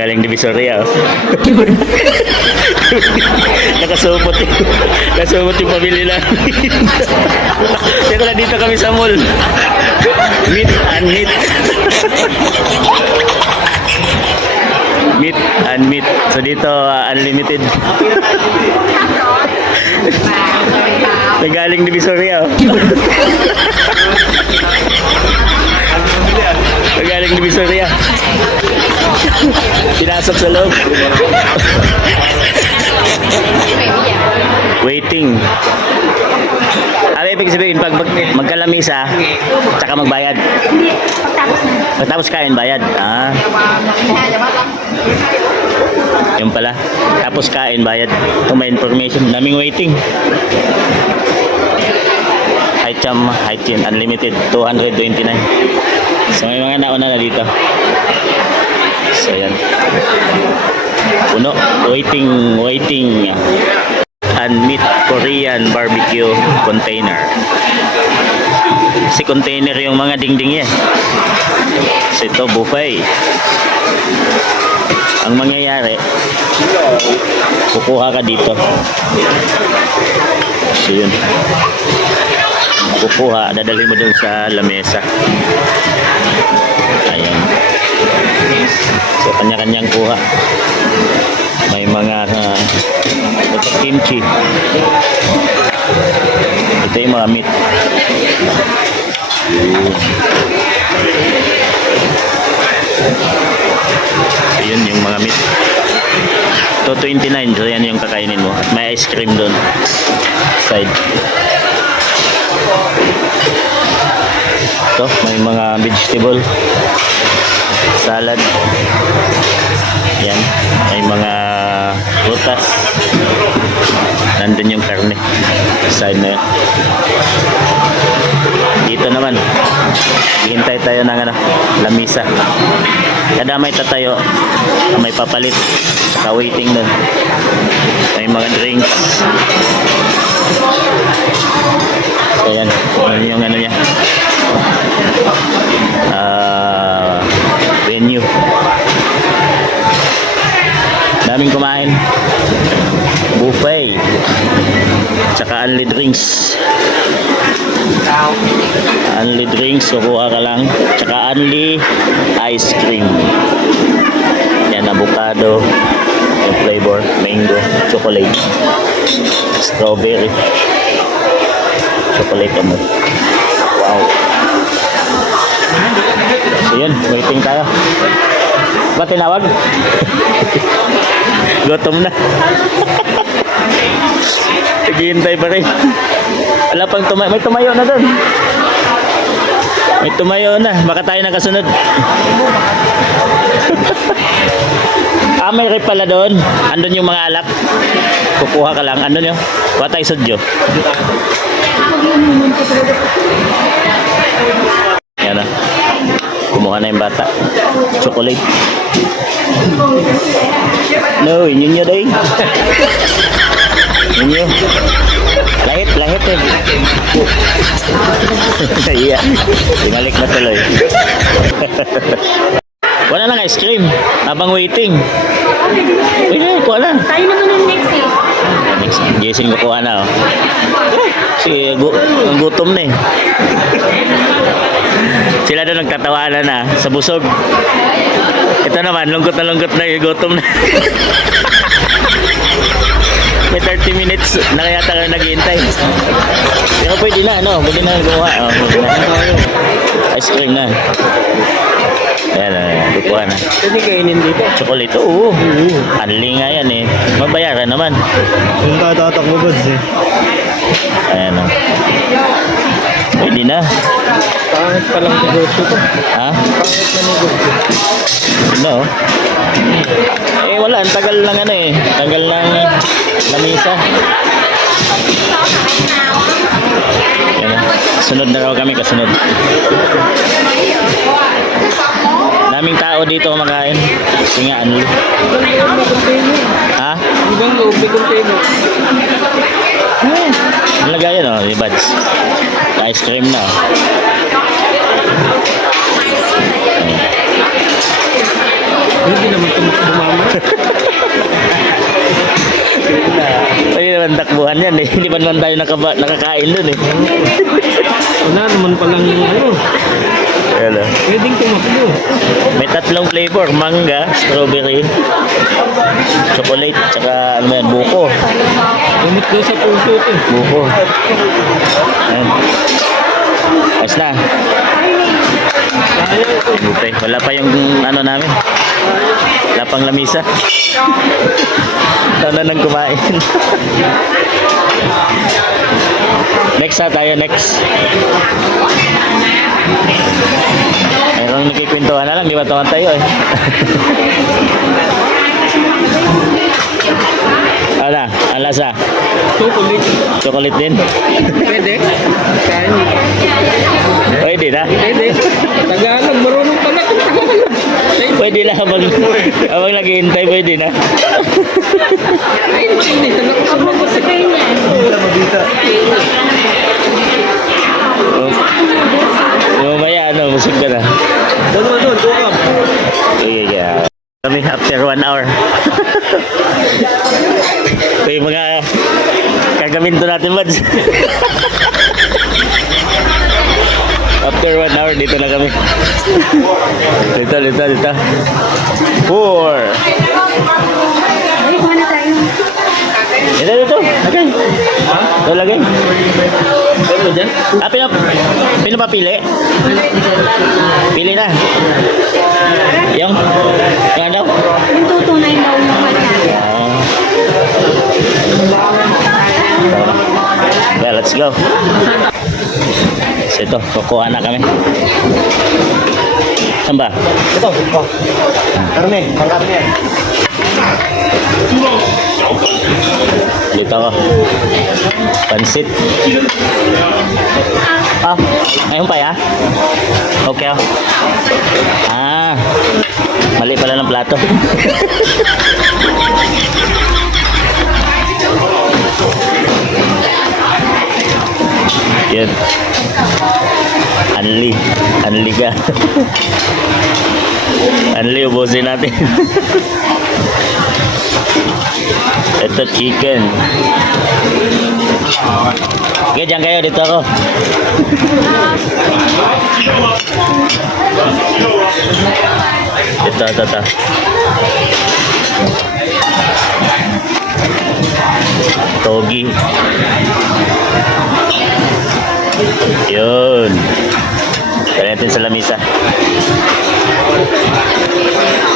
Galing Divisoria, oh. Nakasupot eh. Nakasupot yung pamilya namin. Pero nandito kami sa mall. Meet and meet. Meet and meet. So dito, unlimited. Nagaling Divisoria, oh. Nagaling Divisoria. Pinasok sa loob. Waiting. Ibig sabihin, pag magkalamisa, tsaka magbayad. Pagtapos kain, bayad. Ah. Yung pala. Tapos kain, bayad. Ito may information. Daming waiting. Highcham, Highchin, unlimited, 229. So may mga nauna na dito. So yan. Puno. Waiting. Unmeat Korean barbecue container. Si container yung mga dingding yan. So ito buffet. Ang mangyayari, kukuha ka dito. So yun. Kukuha, dadalhin mo dun sa lamesa. Ayan. So kanya-kanyang kuha. May mga kimchi. Ito yung mga meat. Ayun yung mga meat. Ito 29. So yan yung kakainin mo. At may ice cream doon. Side. Ito may mga vegetable. Salad. Yan. May mga prutas. Nandun yung karne. Side na yun. Dito naman, hihintay tayo ng lamisa. Kada may tatayo, may papalit. Saka waiting dun. May mga drinks. So yan. Yan yung ano niya. Venue. Daming kumain. Buffet. Tsaka only drinks. Only drinks, kukuha ka lang. Tsaka only ice cream. Yan, avocado. Yung flavor, mango, chocolate, strawberry, chocolate mo. Wow. So yun, waiting tayo. Ba tinawag? Gutom na. Naghihintay pa rin. Wala pang tumayo. May tumayo na doon. May tumayo na. Baka tayo nakasunod. May rep pala doon. Andun yung mga alak. Kukuha ka lang. Andun yung watay sudyo. Yan na. Kumuha na yung bata. Chocolate. No, yun nyo day. Yun nyo. Lahit eh. Iya. Bumalik na tuloy. Wala lang ice cream. Habang waiting. Wait, kuha na. Tayo naman yung next eh. Next, Jason kukuha na, oh. Si gutom na eh. Sila doon nagtatawanan na sa busog. Ito naman, lungkot na yung gutom na. May 30 minutes na kaya tayo naghihintay. Pero pwede na, no? Pwede na gumawa. Oh, pwede na. Ice cream na. Ayan, kukuha na. Pwede kainin dito. Chocolate, oo. Unli nga yan eh. Mabayaran naman. Yung tatatakbo ba siya? Ayan o. Pwede na. Pangit pa lang negosyo to. Ha? Pangit na negosyo. No. Eh wala, ang tagal lang ano eh. Tagal lang lamisa. Yan o. Sunod na raw kami, kasunod. Daming tao dito kumakain. Kasi nga ano. Ha? Ibang loob, may container. Nalagay yan o, di buds. Ice cream na. Hindi naman bumama. Pwede naman takbuhan yan eh. Hindi pa naman tayo nakakain dun eh. Wala naman palang ano. Hello. Pwedeng tumakbo. May tatlong flavor. Mangga, strawberry, chocolate, tsaka ano yan, buko. Gamit daw sa puso ito. Buko. Ayan. Ayos na. Okay. Wala pa yung ano namin. Wala pang lamisa. Tana nang kumain. Next na tayo, next. Ayun, nagkikwentuhan na lang, di ba tawa tayo eh. Ala, alasa. Chocolate. Chocolate din. Pwede? Kain. Pwede na. Pwede. Tagalog. Marunong pala kung Tagalog. Pwede na habang naghihintay, pwede na. Ay, hindi. Talaga sa mga sa Mamaya, ano, musik ka na. Doon. Okay, yeah. Kami after 1 hour. Ito yung mga kagaminto natin, Mads. After 1 hour, dito na kami. Dito. 4. Dito. Lagay. Ito, lagay. Ano dyan? Pinapapili? Pili na. Yung ano? Yung tutunay daw yung kanya. Yeah, let's go. So ito, kukuha na kami. Saan ba? Ito. Karne. Pangkarne. Dito ako. Pansit. Ah, ayun pa ya? Okay oh. Ah, mali pala ng plato. Yan. Anli ka. Anli, ubusin natin. Ito chicken. Okay, dyan kayo. Dito ako. Ito. Togi. Yun. Kaya natin sa lamisa.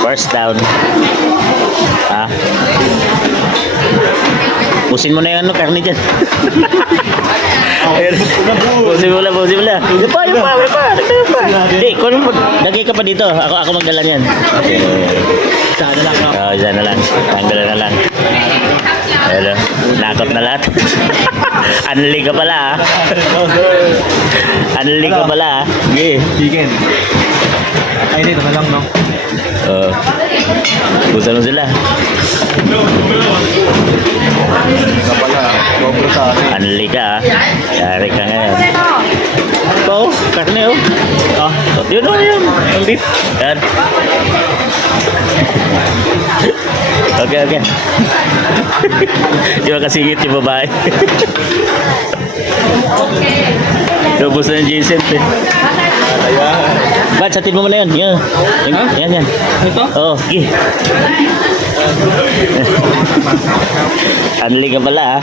First down. Ah. Pusin mo na yung ano, karne dyan. Pusin mo lang. Yung pa. Hindi, kung lagay ka pa dito, ako magdala niyan. Sana lang ako. Isa na lang. Tanggalan na lang. Hello. Nakot na lahat. Anli ka pala ah. Anli ka pala ah. Yeah. Chicken. Ay, dito na lang, no? Oo. Busan mo sila. Ito pala. Dobro sa akin. Anli ka ah. Yari ka ngayon. Ito oh. Karne oh. Ah. Yun oh yun. Ang beef. Yan. Okay. Di ba kasingit yung babae? Lubos na yung Jason eh. Ba't satin mo muna yun? Yan. Ito? Oo, sige. Anli ka pala ah.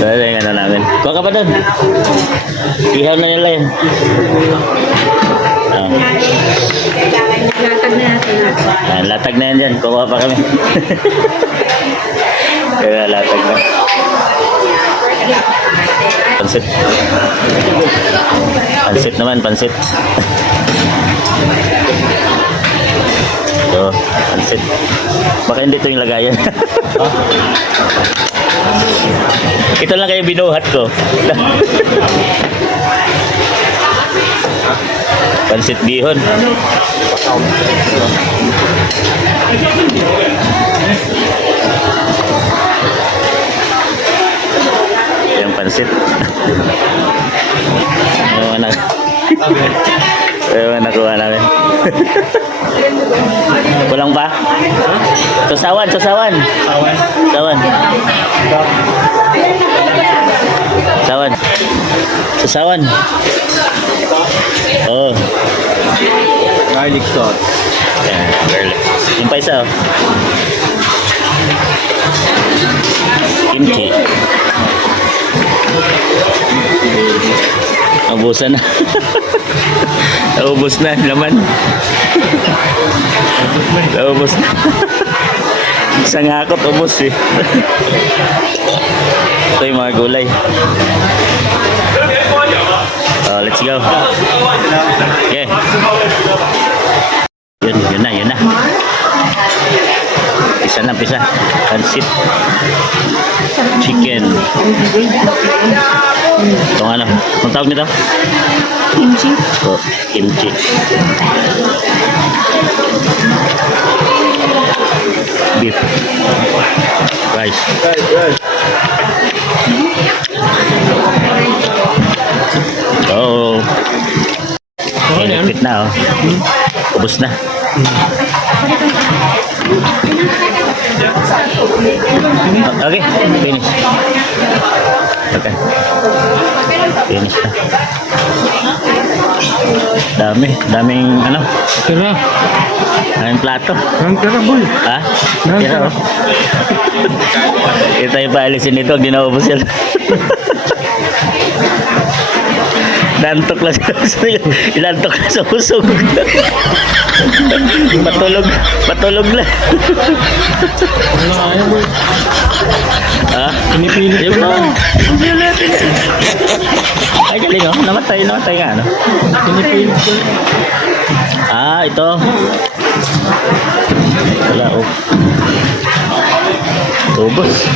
Dahil yung ano namin. Kuha ka pa doon. Ihaw na nila yun. Latag na natin. Latag na yan dyan. Kuha pa kami. Kaya latag na. Pansit. Pansit naman, pansit. Ito, pansit. Baka hindi ito yung lagayan. Ito lang kayo binuhat ko. Pansit bihon. Yung pansit. Ewan, nakuha namin. Kulang pa? Susawan, susawan. Sawan. Sawan. Susawan. Oh. Garlic sauce. Ayan, garlic. Yung pa isa, oh. Kimchi. Naubusan na. Naubos na, laman. Naubos na. Isang hakot, ubos eh. Ito yung mga gulay. Oh, let's go. Okay. Yun na. Pisa na, pisa. Pansit. Chicken. Itong ano? Ang tawag nito? Kimchi. Oh, kimchi. Beef. Rice. Oh. Inipit na, oh. Ubus na. Okay, finish. Okay. Finish na. Daming ano? Tara. Daming plato. Ang tara, boy. Ha? Tira, oh. Ito yung paalisin nito, hindi na ubos yan. Nantok lang ilantok na sa usog. Patulog na. Ano kaya, boy? Ha? Pinipilit Yung ko lang. Ay, galing oh. Namatay nga, ano? Pinipilit ko lang. Ah, ito. Wala, oh. Ubos.